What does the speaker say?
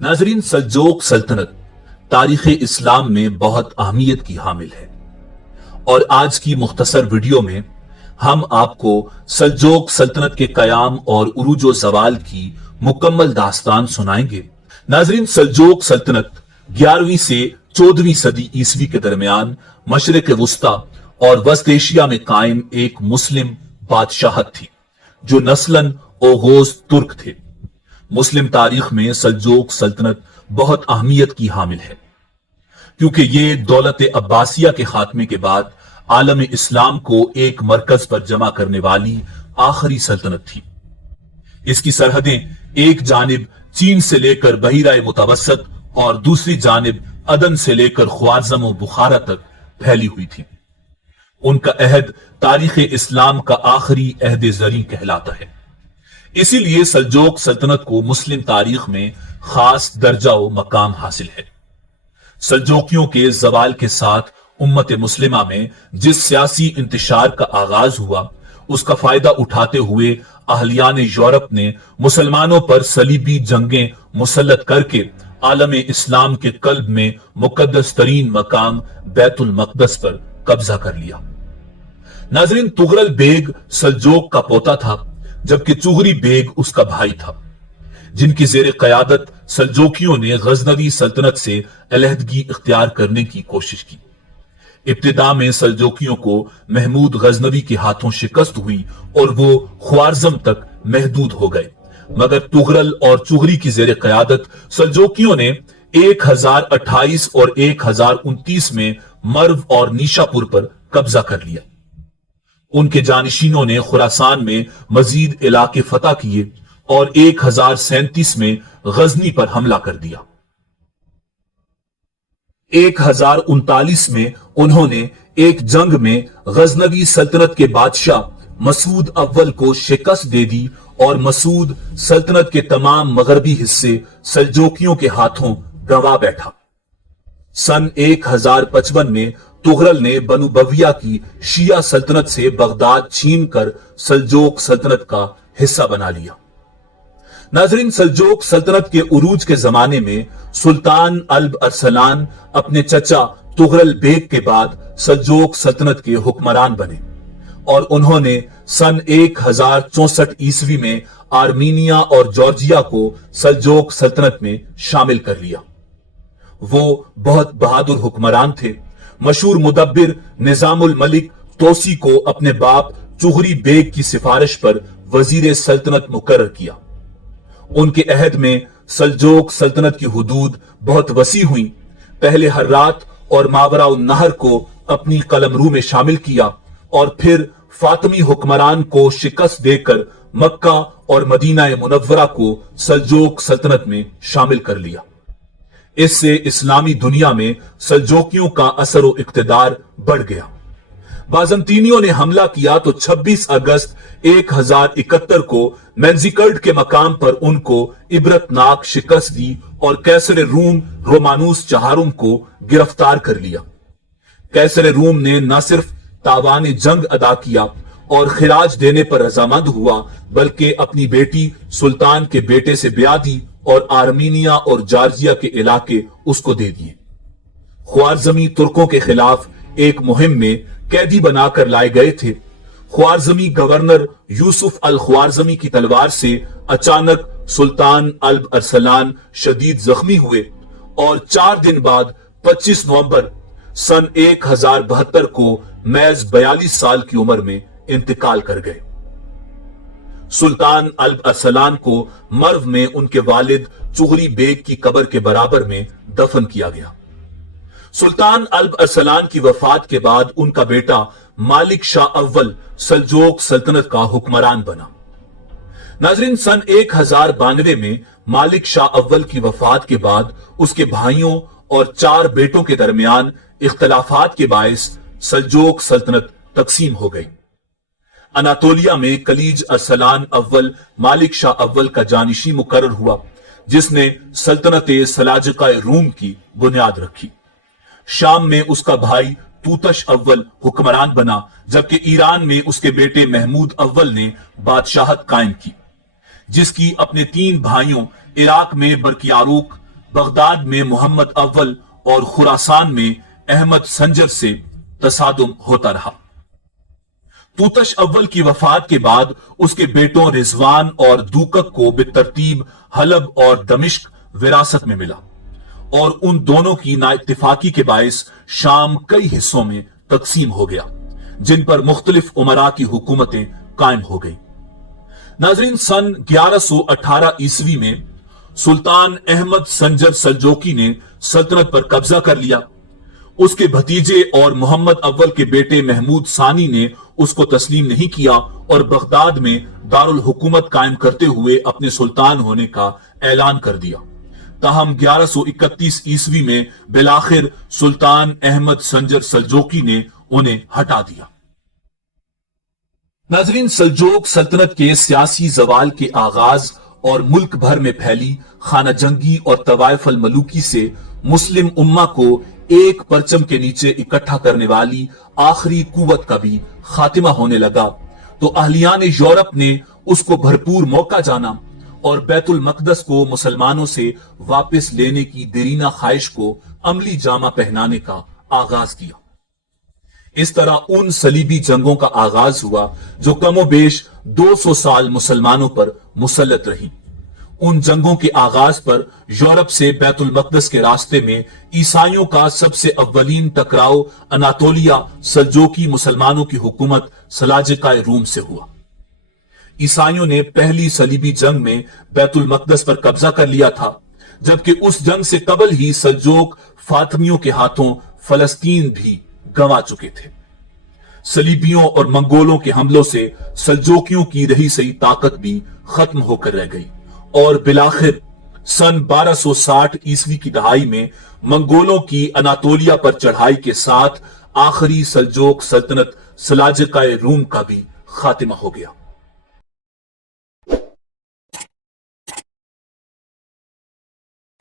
ناظرین، سلجوق سلطنت تاریخ اسلام میں بہت اہمیت کی حامل ہے اور آج کی مختصر ویڈیو میں ہم آپ کو سلجوق سلطنت کے قیام اور عروج و زوال کی مکمل داستان سنائیں گے۔ ناظرین، سلجوق سلطنت 11ویں سے 14ویں صدی عیسوی کے درمیان مشرق وسطی اور وسط ایشیا میں قائم ایک مسلم بادشاہت تھی جو نسلاً اوغوز ترک تھے۔ مسلم تاریخ میں سلجوق سلطنت بہت اہمیت کی حامل ہے کیونکہ یہ دولت عباسیہ کے خاتمے کے بعد عالم اسلام کو ایک مرکز پر جمع کرنے والی آخری سلطنت تھی۔ اس کی سرحدیں ایک جانب چین سے لے کر بحیرہ متوسط اور دوسری جانب عدن سے لے کر خوارزم و بخارا تک پھیلی ہوئی تھی۔ ان کا عہد تاریخ اسلام کا آخری عہد زریں کہلاتا ہے۔ اسی لیے سلجوق سلطنت کو مسلم تاریخ میں خاص درجہ و مقام حاصل ہے۔ سلجوقیوں کے زوال کے ساتھ امت مسلمہ میں جس سیاسی انتشار کا آغاز ہوا، اس کا فائدہ اٹھاتے ہوئے اہلیان یورپ نے مسلمانوں پر صلیبی جنگیں مسلط کر کے عالم اسلام کے قلب میں مقدس ترین مقام بیت المقدس پر قبضہ کر لیا۔ ناظرین، تغرل بیگ سلجوق کا پوتا تھا جبکہ چغری بیگ اس کا بھائی تھا، جن کی زیر قیادت سلجوقیوں نے غزنوی سلطنت سے علیحدگی اختیار کرنے کی کوشش کی۔ ابتدا میں سلجوقیوں کو محمود غزنوی کے ہاتھوں شکست ہوئی اور وہ خوارزم تک محدود ہو گئے، مگر تغرل اور چغری کی زیر قیادت سلجوقیوں نے 1028 اور 1029 میں مرو اور نیشا پور پر قبضہ کر لیا۔ ان کے جانشینوں نے خراسان میں مزید علاقے فتح کیے اور 1037 میں غزنی پر حملہ کر دیا۔ 1039 میں انہوں نے ایک جنگ میں غزنوی سلطنت کے بادشاہ مسعود اول کو شکست دے دی اور مسعود سلطنت کے تمام مغربی حصے سلجوقیوں کے ہاتھوں گنوا بیٹھا۔ سن 1055 میں تغرل نے بنو بویہ کی شیعہ سلطنت سے بغداد چھین کر سلجوق سلطنت کا حصہ بنا لیا۔ ناظرین، سلجوق سلطنت کے عروج کے زمانے میں سلطان الب ارسلان اپنے چچا تغرل بیگ کے بعد سلجوق سلطنت کے حکمران بنے اور انہوں نے سن 1064 عیسوی میں آرمینیا اور جارجیا کو سلجوق سلطنت میں شامل کر لیا۔ وہ بہت بہادر حکمران تھے۔ مشہور مدبر نظام الملک توسی کو اپنے باپ چغری بیگ کی سفارش پر وزیر سلطنت مقرر کیا۔ ان کے عہد میں سلجوق سلطنت کی حدود بہت وسیع ہوئیں۔ پہلے ہرات اور ماوراء النہر کو اپنی قلمرو میں شامل کیا اور پھر فاطمی حکمران کو شکست دے کر مکہ اور مدینہ منورہ کو سلجوق سلطنت میں شامل کر لیا۔ اس سے اسلامی دنیا میں سلجوقیوں کا اثر و اقتدار بڑھ گیا۔ بازنطینیوں نے حملہ کیا تو 26 اگست 1071 کو مینزیکلڈ کے مقام پر ان کو عبرتناک شکست دی اور قیصر روم رومانوس چہارم کو گرفتار کر لیا۔ قیصر روم نے نہ صرف تاوان جنگ ادا کیا اور خراج دینے پر رضامند ہوا، بلکہ اپنی بیٹی سلطان کے بیٹے سے بیاہ دی اور آرمینیا اور جارجیا کے علاقے اس کو دے دیے۔ خوارزمی ترکوں کے خلاف ایک مہم میں قیدی بنا کر لائے گئے تھے۔ خوارزمی گورنر یوسف الخوارزمی کی تلوار سے اچانک سلطان الب ارسلان شدید زخمی ہوئے اور 4 دن بعد 25 نومبر سن 1072 کو محض 42 سال کی عمر میں انتقال کر گئے۔ سلطان الب ارسلان کو مرو میں ان کے والد چغری بیگ کی قبر کے برابر میں دفن کیا گیا۔ سلطان الب ارسلان کی وفات کے بعد ان کا بیٹا مالک شاہ اول سلجوق سلطنت کا حکمران بنا۔ ناظرین، سن 1092 میں مالک شاہ اول کی وفات کے بعد اس کے بھائیوں اور 4 بیٹوں کے درمیان اختلافات کے باعث سلجوق سلطنت تقسیم ہو گئی۔ اناطولیا میں کلیج ارسلان اول مالک شاہ اول کا جانشی مقرر ہوا، جس نے سلطنت سلاجقہ روم کی بنیاد رکھی۔ شام میں اس کا بھائی توتش اول حکمران بنا، جبکہ ایران میں اس کے بیٹے محمود اول نے بادشاہت قائم کی، جس کی اپنے 3 بھائیوں عراق میں برقیاروق، بغداد میں محمد اول اور خراسان میں احمد سنجر سے تصادم ہوتا رہا۔ توتش اول کی وفات کے بعد اس کے بیٹوں رضوان اور دوکک کو بالترتیب حلب اور دمشق وراثت میں ملا، اور ان دونوں کی نااتفاقی کے باعث شام کئی حصوں میں تقسیم ہو گیا، جن پر مختلف امراء کی حکومتیں قائم ہو گئیں۔ ناظرین، سن 1118 عیسوی میں سلطان احمد سنجر سلجوقی نے سلطنت پر قبضہ کر لیا۔ اس کے بھتیجے اور محمد اول کے بیٹے محمود ثانی نے اس کو تسلیم نہیں کیا اور بغداد میں دارالحکومت قائم کرتے ہوئے اپنے سلطان ہونے کا اعلان کر دیا۔ تاہم 1131 عیسوی میں بالآخر سلطان احمد سنجر سلجوقی نے انہیں ہٹا دیا۔ ناظرین، سلجوق سلطنت کے سیاسی زوال کے آغاز اور ملک بھر میں پھیلی خانہ جنگی اور طوائف الملوکی سے مسلم امہ کو ایک پرچم کے نیچے اکٹھا کرنے والی آخری قوت کا بھی خاتمہ ہونے لگا تو اہلیان یورپ نے اس کو بھرپور موقع جانا اور بیت المقدس کو مسلمانوں سے واپس لینے کی دیرینہ خواہش کو عملی جامہ پہنانے کا آغاز کیا۔ اس طرح ان صلیبی جنگوں کا آغاز ہوا جو کم و بیش 200 سال مسلمانوں پر مسلط رہی۔ ان جنگوں کے آغاز پر یورپ سے بیت المقدس کے راستے میں عیسائیوں کا سب سے اولین ٹکراؤ اناتولیا سلجوقی مسلمانوں کی حکومت سلاجقہ روم سے ہوا۔ عیسائیوں نے پہلی صلیبی جنگ میں بیت المقدس پر قبضہ کر لیا تھا، جبکہ اس جنگ سے قبل ہی سلجوق فاطمیوں کے ہاتھوں فلسطین بھی گنوا چکے تھے۔ صلیبیوں اور منگولوں کے حملوں سے سلجوقیوں کی رہی سہی طاقت بھی ختم ہو کر رہ گئی، اور بالآخر سن 1260 عیسوی کی دہائی میں منگولوں کی اناتولیا پر چڑھائی کے ساتھ آخری سلجوق سلطنت سلاجقہ روم کا بھی خاتمہ ہو گیا۔